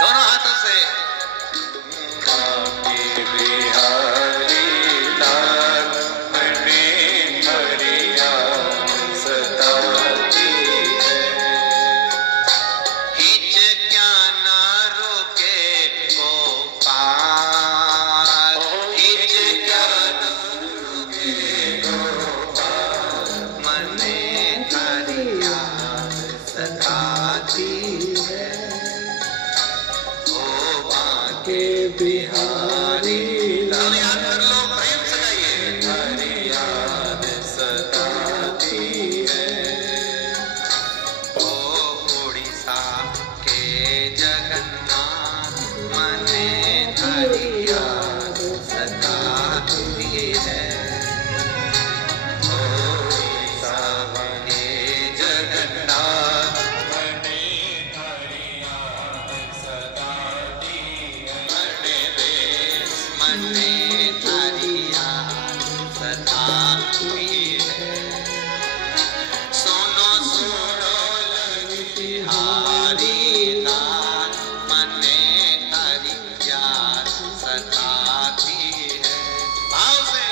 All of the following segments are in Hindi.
दोनों हाथों से बिहारी याद कर लो, प्रेम से गाइए। हरि याद सताती है। ओ उड़ीसा के जगन्नाथ मने हरि याद सताती है। ओ उड़ीसा के जगन्नाथ मने हरि याद सताती है। मने हरि याद सताती है। सुनो सुनो बिहारी लाल मने हरि याद सताती है। भाव से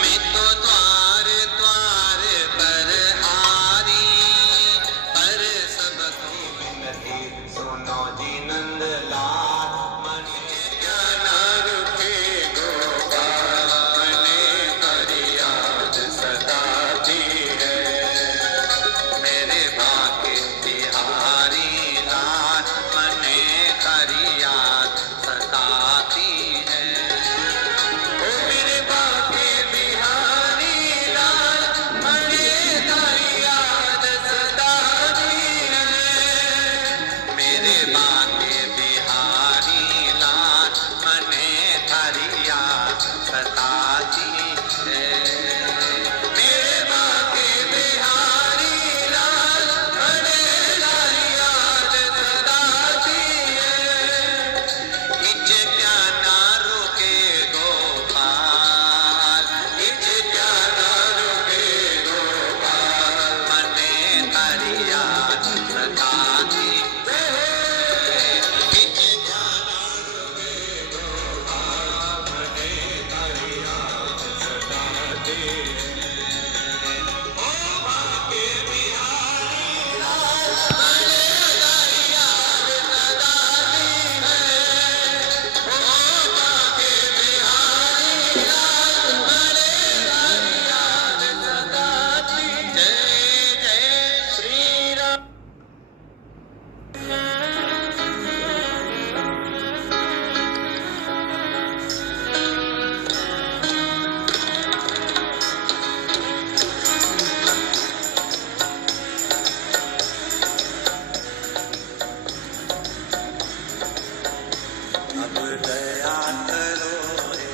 मैं तो द्वार द्वार पर हारी, पर सब को विनती सुनो जी नंदलाल मने ज्ञान रुके गोपाल मने हरि याद सताती है। मेरे भाग्य बिहारी लाल मने हरि याद सताती है। ओ मेरे बाके बिहारी लाल मने हरि याद सताती है। मेरे बाके बिहारी लाल मने हरि याद सताती है। मेरे बाके बिहारी लाल मने हरि याद सताती है। इच क्या ना रुके गोपाल, इच क्या ना रुके गोपाल मने हरि याद सताती है। इच क्या ना रुके गोपाल मने हरि याद सताती है। ओ बाके बिहारी लाल मने हरि याद सताती है। ओ बाके बिहारी लाल मने हरि याद सताती। जय जय श्री राम। अब दया करो रे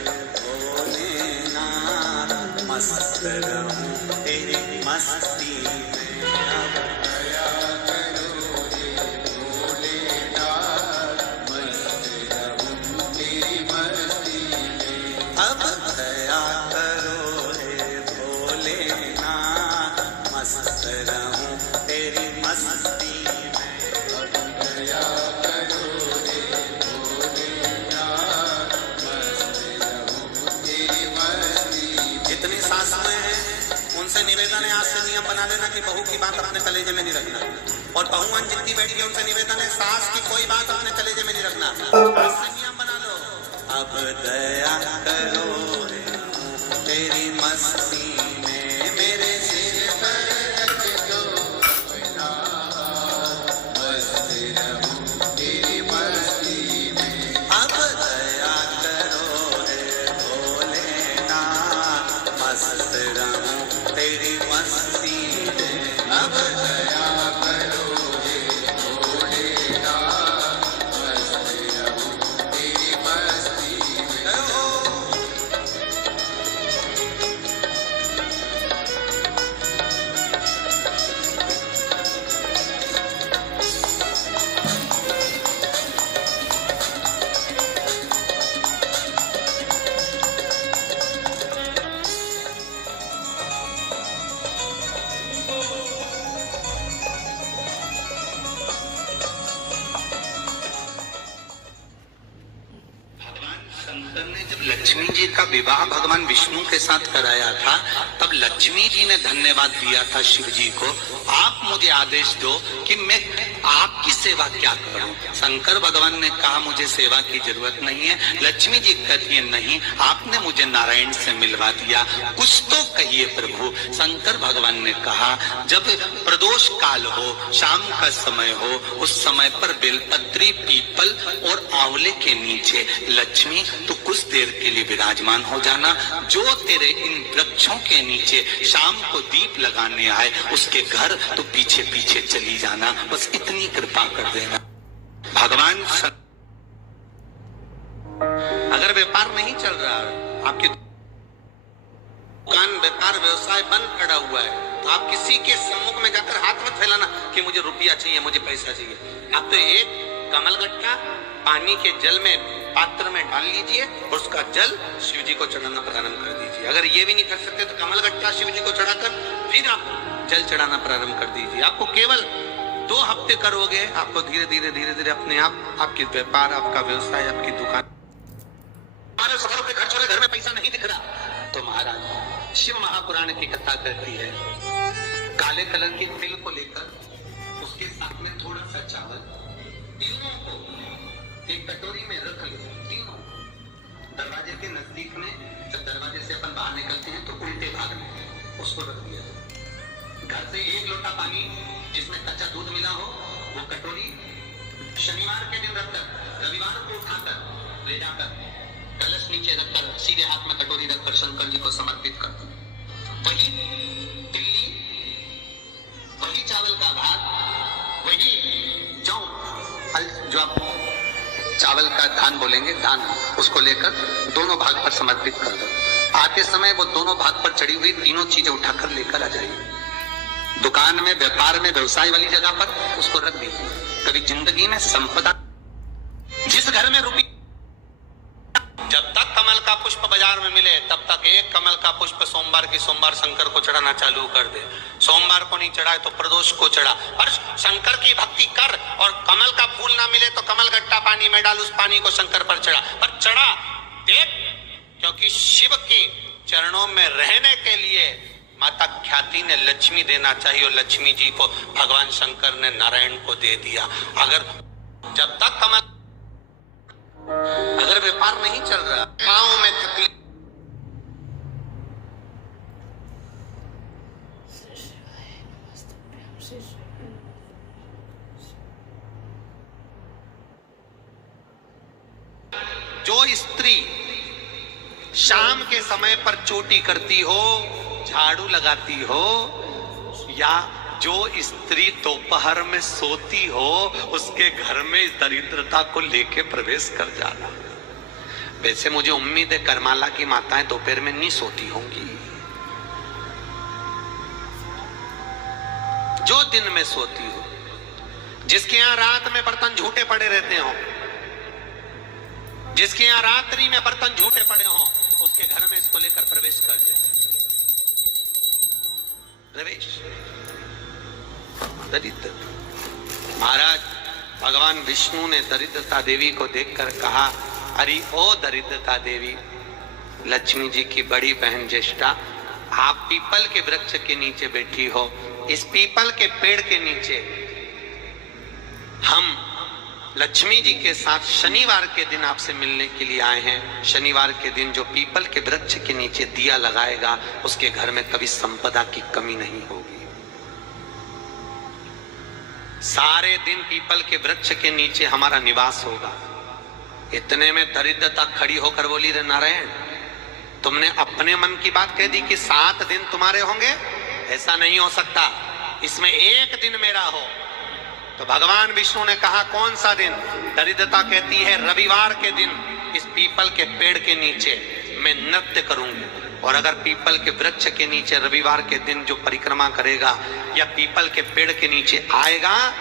भोलेनाथ, मस्त रहूं तेरी मस्ती में। अब दया करो रे भोलेनाथ, मस्त रहूं तेरी मस्ती में। अब दया करो रे भोलेनाथ, मस्त रहूं तेरी मस्ती में। अब दया करो रे भोलेनाथ, मस्त रहूं तेरी मस्ती में। जितनी सासुएं हैं उनसे निवेदन है, आज से नियम बना लेना कि बहू की बात अपने कलेजे में नहीं रखना। और बहुआन जितनी बैठी है उनसे निवेदन है, सास की कोई बात अपने कलेजे में नहीं रखना। आज से नियम बना लो। अब दया करो रे तेरी मस्ती में, मेरे सिर पर रख दो अपना हाथ, मस्त रहूं तेरी मस्ती में। अब दया करो रे भोलेनाथ, शंकर ने जब लक्ष्मी जी का विवाह भगवान विष्णु के साथ कराया था, तब लक्ष्मी जी ने धन्यवाद दिया था शिव जी को, आप मुझे आदेश दो कि मैं आपकी सेवा क्या करूं। शंकर भगवान ने कहा मुझे सेवा की जरूरत नहीं है। लक्ष्मी जी कहती है नहीं, आपने मुझे नारायण से मिलवा दिया, कुछ तो कहिए प्रभु। शंकर भगवान ने कहा जब प्रदोष काल हो, शाम का समय हो, उस समय पर बेलपत्री, पीपल और आंवले के नीचे लक्ष्मी तो कुछ देर के लिए विराजमान हो जाना। जो तेरे इन वृक्षों के नीचे शाम को दीप लगाने आए उसके घर तो पीछे पीछे चली जाना, बस इतनी कृपा कर देना। भगवान अगर व्यापार नहीं चल रहा, आपकी दुकान व्यापार व्यवसाय बंद पड़ा हुआ है, तो आप किसी के सम्मुख में जाकर हाथ मत फैलाना कि मुझे रुपया चाहिए, मुझे पैसा चाहिए। आप तो एक कमलगट्टा पानी के जल में पात्र में डाल लीजिए और उसका जल शिव जी को चढ़ाना प्रारंभ कर दीजिए। अगर ये भी नहीं कर सकते तो कमलगट्टा शिव जी को चढ़ाकर फिर आप जल चढ़ाना प्रारंभ कर दीजिए। आपको केवल 2 हफ्ते करोगे, आपको धीरे धीरे अपने आप आपकी व्यापार, आपका व्यवसाय, आपकी दुकान, हमारे सफरों पे खर्च हो रहे, घर में पैसा नहीं दिख रहा। तो महाराज शिव महापुराण की कथा कहती है, काले कलर के तिल को लेकर उसके साथ में थोड़ा सा चावल, तीनों को एक कटोरी में रख लो। तीनों दरवाजे के नजदीक में, जब दरवाजे से अपन बाहर निकलते हैं तो उल्टे भाग में उसको रख दिया। घर से 1 लोटा पानी जिसमें कच्चा दूध मिला हो वो कटोरी शनिवार के दिन रखकर, रविवार को उठाकर ले जाकर कलश नीचे रखकर सीधे हाथ में कटोरी रखकर शंकर जी को समर्पित कर दो। वही तिल्ली, वही चावल का भात, वही जौ, जो आप चावल का धान बोलेंगे, धान, उसको लेकर दोनों भाग पर समर्पित कर दो। आते समय वो दोनों भाग पर चढ़ी हुई तीनों चीजें उठाकर लेकर आ जाइए। दुकान में, व्यापार में, व्यवसाय वाली जगह पर उसको रख दीजिए। कभी जिंदगी में संपदा, जिस घर में रुपये, जब तक कमल का पुष्प बाजार में मिले तब तक एक कमल का पुष्प सोमवार की सोमवार शंकर को चढ़ाना चालू कर दे। सोमवार को नहीं चढ़ाए तो प्रदोष को चढ़ा, पर शंकर की भक्ति कर। और कमल का फूल ना मिले तो कमल गट्टा पानी में डाल, उस पानी को शंकर पर चढ़ा, पर चढ़ा देख, क्योंकि शिव के चरणों में रहने के लिए माता ख्याति ने लक्ष्मी देना चाहिए, और लक्ष्मी जी को भगवान शंकर ने नारायण को दे दिया। अगर जब तक कमल, अगर व्यापार नहीं चल रहा, पांव में तकलीफ, जो स्त्री शाम के समय पर चोटी करती हो, झाड़ू लगाती हो, या जो स्त्री दोपहर में सोती हो, उसके घर में इस दरिद्रता को लेके प्रवेश कर जाना। वैसे मुझे उम्मीद है करमाला की माताएं दोपहर में नहीं सोती होंगी, जो दिन में सोती हो, जिसके यहाँ रात में बर्तन झूठे पड़े रहते हो, जिसके यहाँ रात्रि में बर्तन झूठे पड़े हो, उसके घर में इसको लेकर प्रवेश कर दे। प्रवेश दरिद्र। महाराज भगवान विष्णु ने दरिद्रता देवी को देखकर कहा, अरे ओ दरिद्रता देवी, लक्ष्मी जी की बड़ी बहन ज्येष्ठा, आप पीपल के वृक्ष के नीचे बैठी हो। इस पीपल के पेड़ के नीचे हम लक्ष्मी जी के साथ शनिवार के दिन आपसे मिलने के लिए आए हैं। शनिवार के दिन जो पीपल के वृक्ष के नीचे दिया लगाएगा, उसके घर में कभी संपदा की कमी नहीं होगी। सारे दिन पीपल के वृक्ष के नीचे हमारा निवास होगा। इतने में दरिद्रता खड़ी होकर बोली, रे नारायण, तुमने अपने मन की बात कह दी कि 7 दिन तुम्हारे होंगे, ऐसा नहीं हो सकता, इसमें एक दिन मेरा हो। तो भगवान विष्णु ने कहा, कौन सा दिन? दरिद्रता कहती है, रविवार के दिन इस पीपल के पेड़ के नीचे मैं नृत्य करूंगी। और अगर पीपल के वृक्ष के नीचे रविवार के दिन जो परिक्रमा करेगा या पीपल के पेड़ के नीचे आएगा,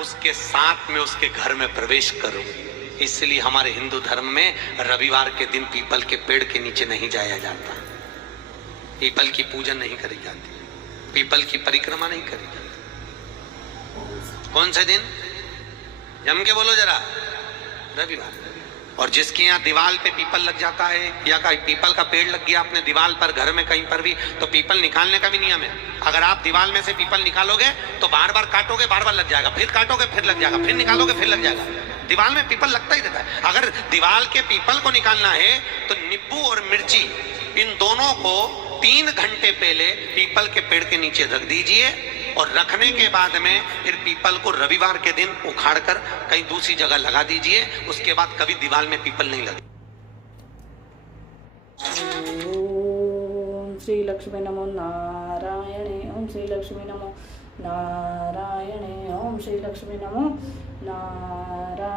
उसके साथ में उसके घर में प्रवेश करूंगी। इसलिए हमारे हिंदू धर्म में रविवार के दिन पीपल के पेड़ के नीचे नहीं जाया जाता, पीपल की पूजा नहीं करी जाती, पीपल की परिक्रमा नहीं करी जाती। कौन से दिन? जम के बोलो जरा। रविवार। और जिसके यहाँ दीवार पे पीपल लग जाता है या कहीं पीपल का पेड़ लग गया अपने दीवार पर, घर में कहीं पर भी, तो पीपल निकालने का भी नियम है। अगर आप दीवार में से पीपल निकालोगे तो बार बार काटोगे, बार बार लग जाएगा, फिर काटोगे फिर लग जाएगा, फिर निकालोगे फिर लग जाएगा। दीवार में पीपल लगता ही रहता है। अगर दीवार के पीपल को निकालना है तो नींबू और मिर्ची, इन दोनों को 3 घंटे पहले पीपल के पेड़ के नीचे रख दीजिए, और रखने के बाद में फिर पीपल को रविवार के दिन उखाड़ कर कहीं दूसरी जगह लगा दीजिए। उसके बाद कभी दीवार में पीपल नहीं लगे। ओम श्री लक्ष्मी नमो नारायणे। ओम श्री लक्ष्मी नमो नारायणे। ओम श्री लक्ष्मी नमो नारायण।